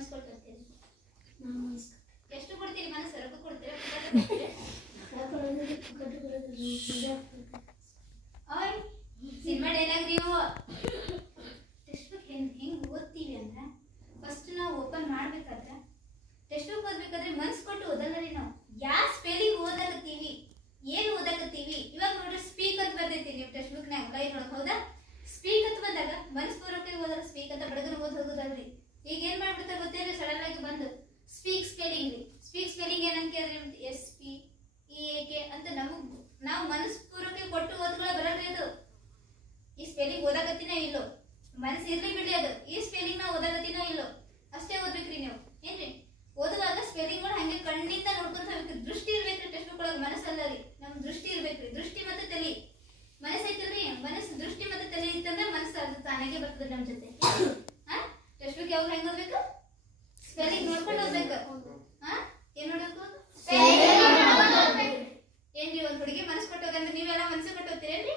ಮನಸ್ಸು ಕೊಟ್ಟು ಓದ್ತೀರಿ? ಎಷ್ಟು ಕೊಡ್ತೀರಿ ಮನಸ್ಸು? ರೊಕ್ಕ ಕೊಡ್ತೀರಾ? ಸಿನಿಮಾ ಡೈಲಾಗ್ ನೀವು ಟೆಕ್ಸ್ಟ್ ಬುಕ್ ಹೆಂಗೆ ಓದ್ತೀವಿ ಅಂದ್ರೆ ಫಸ್ಟ್ ನಾವು ಓಪನ್ ಮಾಡ್ಬೇಕಾದ್ರೆ ಟೆಕ್ಸ್ಟ್ ಬುಕ್ ಓದ್ಬೇಕಾದ್ರೆ ಮನಸ್ಸು ಕೊಟ್ಟು ಓದಲ್ಲ ರೀ ನಾವು. ಯಾವ ಸ್ಪೆಲ್ಲಿಂಗ್ ಓದಾಕತ್ತೀವಿ, ಏನು ಓದಾಕತ್ತೀವಿ. ಇವಾಗ ನೋಡ್ರಿ ಸ್ಪೀಕ್ ಅಂತ ಬರ್ತೈತಿ ನೀವು ಟೆಕ್ಸ್ಟ್ ಬುಕ್ನಾಗ ಲೈವ್ ನೋಡಕ್. ಹೌದಾ? ಸ್ಪೀಕ್ ಅಂತ ಬಂದಾಗ ಮನಸ್ಪೂರ್ವಕ ಓದಲ್ಲ. ಸ್ಪೀಕ್ ಅಂತ ಬಡಗನ ಓದ್ ಹೋಗೋದಲ್ರಿ. ಈಗ ಏನ್ ಮಾಡ್ಬಿಡ್ತಾರೆ ಗೊತ್ತೇಳಿ? ಸಡನ್ ಆಗಿ ಬಂದು ಸ್ಪೀಕ್ ಸ್ಪೆಲ್ಲಿಂಗ್ ರೀ. ಸ್ಪೀಕ್ ಸ್ಪೆಲ್ಲಿಂಗ್ ಏನಂತ ಕೇಳಿದ್ರೆ SPEAK ಅಂತ ನಾವು ಮನಸ್ಪೂರ್ವಕ ಕೊಟ್ಟು ಓದ್ಕೊಳ್ಳೋ ಬರಲ್ರಿ ಅದು. ಈ ಸ್ಪೆಲ್ಲಿಂಗ್ ಓದಾಕತ್ತಿನ ಇಲ್ಲೋ, ಮನಸ್ಸು ಇರ್ಲಿ ಬಿಡ್ಲಿ ಅದು. ಈ ಸ್ಪೆಲ್ಲಿಂಗ್ ನಾವು ಓದಾಕತ್ತಿನೋ ಇಲ್ಲೋ ಅಷ್ಟೇ ಓದ್ಬೇಕ್ರಿ ನೀವು. ಏನ್ರಿ ಓದುವಾಗ ಸ್ಪೆಲ್ಲಿಂಗ್ಗಳು ಹಂಗೆ ಕಣ್ಣಿಂದ ನೋಡ್ಕೊಂತ ಹೋಗ್ಬೇಕು. ದೃಷ್ಟಿ ಇರ್ಬೇಕ್ರಿ ಟೆಕ್ಸ್ಟ್ ಬುಕ್ ಒಳಗೆ. ಮನಸ್ಸಲ್ಲ ರೀ, ನಮ್ ದೃಷ್ಟಿ ಇರ್ಬೇಕ್ರಿ. ದೃಷ್ಟಿ ಮತ್ತೆ ತಲೆ. ಮನಸ್ಸು ಐತಿಲ್ರಿ, ಮನಸ್ಸು ದೃಷ್ಟಿ ಮತ್ತೆ ತಲೆ ಇತ್ತಂದ್ರೆ ಮನಸ್ಸು ಅದು ತಾನಾಗೆ ಬರ್ತದೆ ನಮ್ ಜೊತೆ. ಟೆಕ್ಸ್ಟ್ ಬುಕ್ ಯಾವಾಗ ಹೆಂಗ್ ಓದ್ಬೇಕು? ಸ್ಪೆಲ್ಲಿಂಗ್ ನೋಡ್ಕೊಂಡು ಓದ್ಬೇಕು. ಏನ್ ನೋಡ್ಬೇಕು? ಏನ್ರಿ ಒಂದ್ ಹುಡುಗಿ ಮನಸ್ಸು ಕೊಟ್ಟೋಗಂದ್ರೆ ನೀವೆಲ್ಲ ಮನಸ್ಸು ಕೊಟ್ಟು ಹೋಗ್ತೀರೇನ್ರಿ?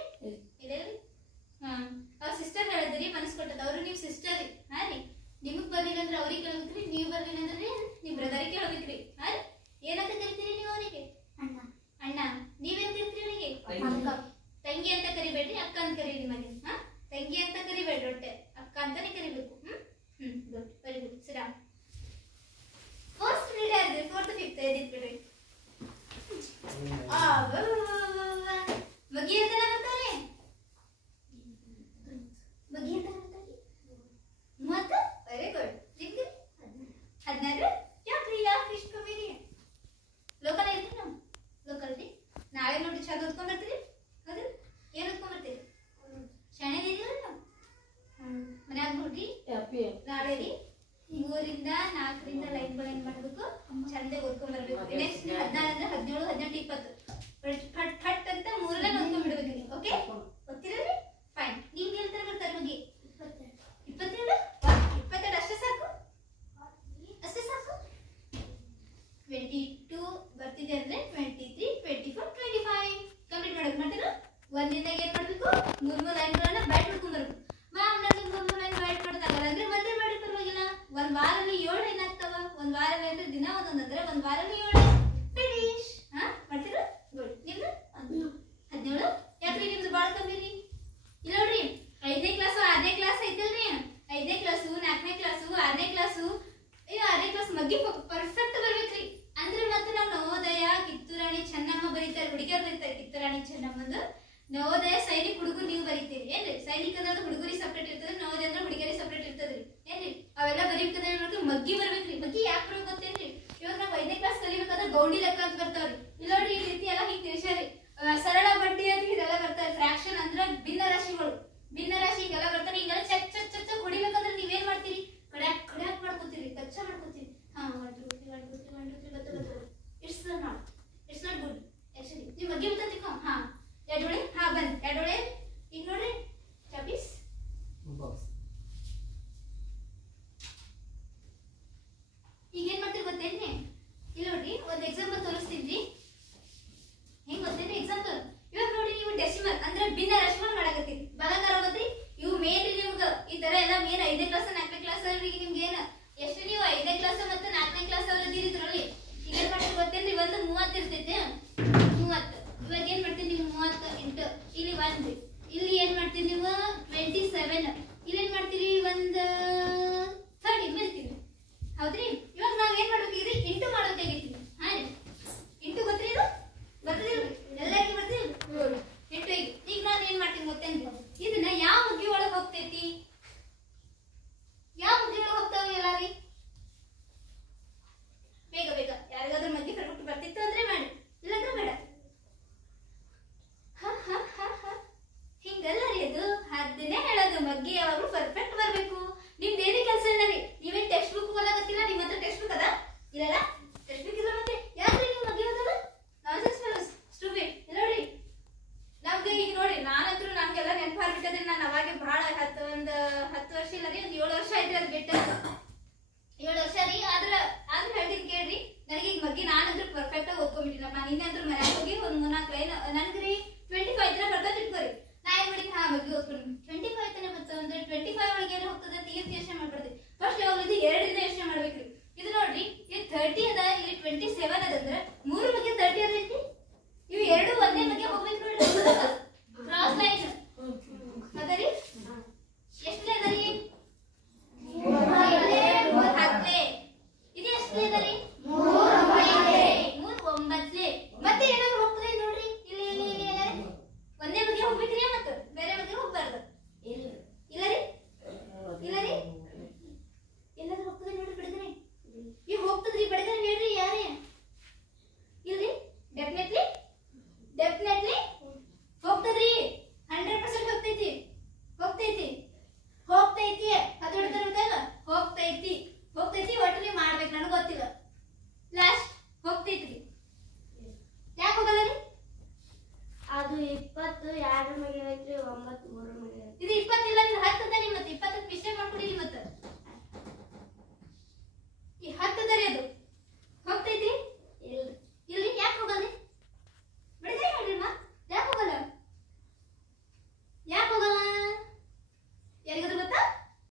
ಇಲ್ಲ ರೀ. ಅವ್ರ ಸಿಸ್ಟರ್ ಹೇಳಿದ್ರಿ ಮನಸ್ಸು ಕೊಟ್ಟದ. ಅವ್ರು ನಿಮ್ ಸಿಸ್ಟರ್ ರೀ. ರೀ ನಿಮಗ್ ಬರ್ಲಿಲ್ಲ ಅಂದ್ರೆ ಅವ್ರಿಗೆ ಕೇಳ್ಬೇಕ್ರಿ. ನೀವ್ ಬರ್ಲಿಲ್ಲ ಅಂದ್ರೆ ನಿಮ್ ಬ್ರದರ್ ಕೇಳ್ಬೇಕ್ರಿ. ಏನಂತ ಕರಿತೀರಿ ನೀವು ಅವರಿಗೆ? ಅಣ್ಣ. ಅಣ್ಣ. ನೀವೇನ್ ಕರಿತೀರಿ ಅವರಿಗೆ? ಅಕ್ಕ. ತಂಗಿ ಅಂತ ಕರಿಬೇಡ್ರಿ, ಅಕ್ಕ ಅಂತ ಕರೀರಿ ಮನೆ. ತಂಗಿ ಅಂತ ಕರಿಬೇಡ್ರಿ, ಒಟ್ಟೆ ಅಕ್ಕ ಅಂತಾನೆ ಕರಿಬೇಕು. Good, very good. Sir first reader ಇದೆ, 4th 5th ಎದಿಟ್ಬಿಡ್ರಿ. ಮಗಿ ಅಂತ ಮಾಡ್ತಾರೆ. ಮಗಿ ಅಂತ ಮಾಡ್ತಾರೆ. ಮತ್ತೆ ವೆರಿ ಗುಡ್. ನಿಮ್ಗೆ 16 ಯಾಕ್ರಿ ಯಾಕೆ ಇಷ್ಟು ಕಮ್ಮಿ ರೀ? ಲೋಕಲ್ ಐತಿ ನಾವು ಲೋಕಲ್ ರೀ. ನಾಳೆ ನೋಡಿ ಚಂದ ಓದ್ಕೊಂಡ್ ಬರ್ತೀರಿ. ಹೌದು? ಏನ್ ಓದ್ಕೊಂಡ್ ಬರ್ತೀರಿ? ಶಾಣೆ ಇದೀರಲ್ಲ ನಾವು. ಮನ್ಯಾಗ ನೋಡ್ರಿ ನಾಳೆ ರೀ 3ರಿಂದ 4ರಿಂದ ಲೈನ್ಗಳು ಏನ್ ಮಾಡ್ಬೇಕು? ಚಂದ ಓದ್ಕೊಂಡ್ ಬರ್ಬೇಕು. ನೆಕ್ಸ್ಟ್ 16 ಅಂದ್ರೆ 17, 18, 20 ಫಟ್ ಅಂತ 3ರಲ್ಲಿ ಓದ್ಕೊಂಡ್ ಬಿಡ್ಬೇಕು ನೀವು. ಓಕೆ? ಓದ್ತಿರಲ್ರಿ? ಫೈನ್. ನಿಮ್ಗೆ ಹೇಳ್ತಾರೆ ಬರ್ತಾರೆ ಮಗಿ? 22. 22 ಅಷ್ಟೇ ಸಾಕು? ಅಷ್ಟೇ ಸಾಕು? 22 ಬರ್ತಿದೆ ಅಂದ್ರೆ 23, 24, 25 ಕಂಪ್ಲೀಟ್ ಮಾಡಬೇಕು. ಮಾಡ್ತೀರಾ? ಒಂದಿಂದಾಗ ಏನ್ ಮಾಡ್ಬೇಕು? 3 ಲೈನ್ಗಳನ್ನ ಬೈಟ್ ಮಾಡ್ಕೊಂಡ್ ಬರ್ಬೇಕು. ಮ್ಯಾಮ್ ನನಗೆ 3 ಲೈನ್ ಬೈಟ್ ಮಾಡೋದಾಗಲ್ಲ ಅಂದ್ರೆ ಮತ್ತೆ ಮಾಡಿ ಪರವಾಗಿಲ್ಲ. ಒಂದ್ ವಾರಲ್ಲಿ 7 ಲೈನ್ ಆಗ್ತಾವ. ಒಂದ್ ವಾರಲ್ಲಿ ಅಂದ್ರೆ ದಿನ ಒಂದೊಂದಂದ್ರೆ ಒಂದ್ ವಾರಲ್ಲಿ 7 ಫಿನಿಶ್. ಮಾಡ್ತೀರಾ? ಗುಡ್. ನಿಮ್ದು 17. ಯಾಕ್ರಿ ನಿಮ್ದು ಬಾಳ ಕಮ್ಮಿ ರೀ? ಇಲ್ಲ ನೋಡ್ರಿ 5ನೇ ಕ್ಲಾಸ್ 6ನೇ ಕ್ಲಾಸ್ ಐತಲ್ರಿ. 5ನೇ ಕ್ಲಾಸು 4ನೇ ಕ್ಲಾಸು 6ನೇ ಕ್ಲಾಸು 6ನೇ ಕ್ಲಾಸ್ ಮಗ್ಗಿ ಪರ್ಫೆಕ್ಟ್ ಬರ್ಬೇಕ್ರಿ. ಅಂದ್ರೆ ಮತ್ತೆ ನಾವು ನವೋದಯ ಕಿತ್ತೂರಾಣಿ ಚೆನ್ನಮ್ಮ ಬರೀತಾರೆ, ಹುಡುಗಿಯರು ಬರೀತಾರೆ. ಕಿತ್ತೂರಾಣಿ ಚೆನ್ನಮ್ಮಂದು ನವೋದಯ ಸೈನಿಕ ಹುಡುಗರು ನೀವು ಬರೀತೀರಿ ಏನ್ರಿ? ಸೈನಿಕ ಅಂದ್ರೆ ಹುಡುಗರಿಗೆ ಸಪ್ರೇಟ್ ಇರ್ತದೆ, ನವೋದಯ ಅಂದ್ರೆ ಹುಡುಗಿಯರಿಗೆ ಸಪ್ರೇಟ್ ಇರ್ತದ್ರಿ. ಏನ್ರಿ ಅವೆಲ್ಲ ಬರೀಬೇಕಾದ್ರೆ ಮಗ್ಗಿ ಬರ್ಬೇಕ್ರಿ. ಮಗ್ಗಿ ಯಾಕೆ ಬರ್ಬೇಕು ಗೊತ್ತೇನ್ರಿ? ಇವಾಗ ನಾವು 5ನೇ ಕ್ಲಾಸ್ ಕಲಿಬೇಕಾದ್ರೆ ಗೌಂಡಿ ಲೆಕ್ಕ ಅಂತ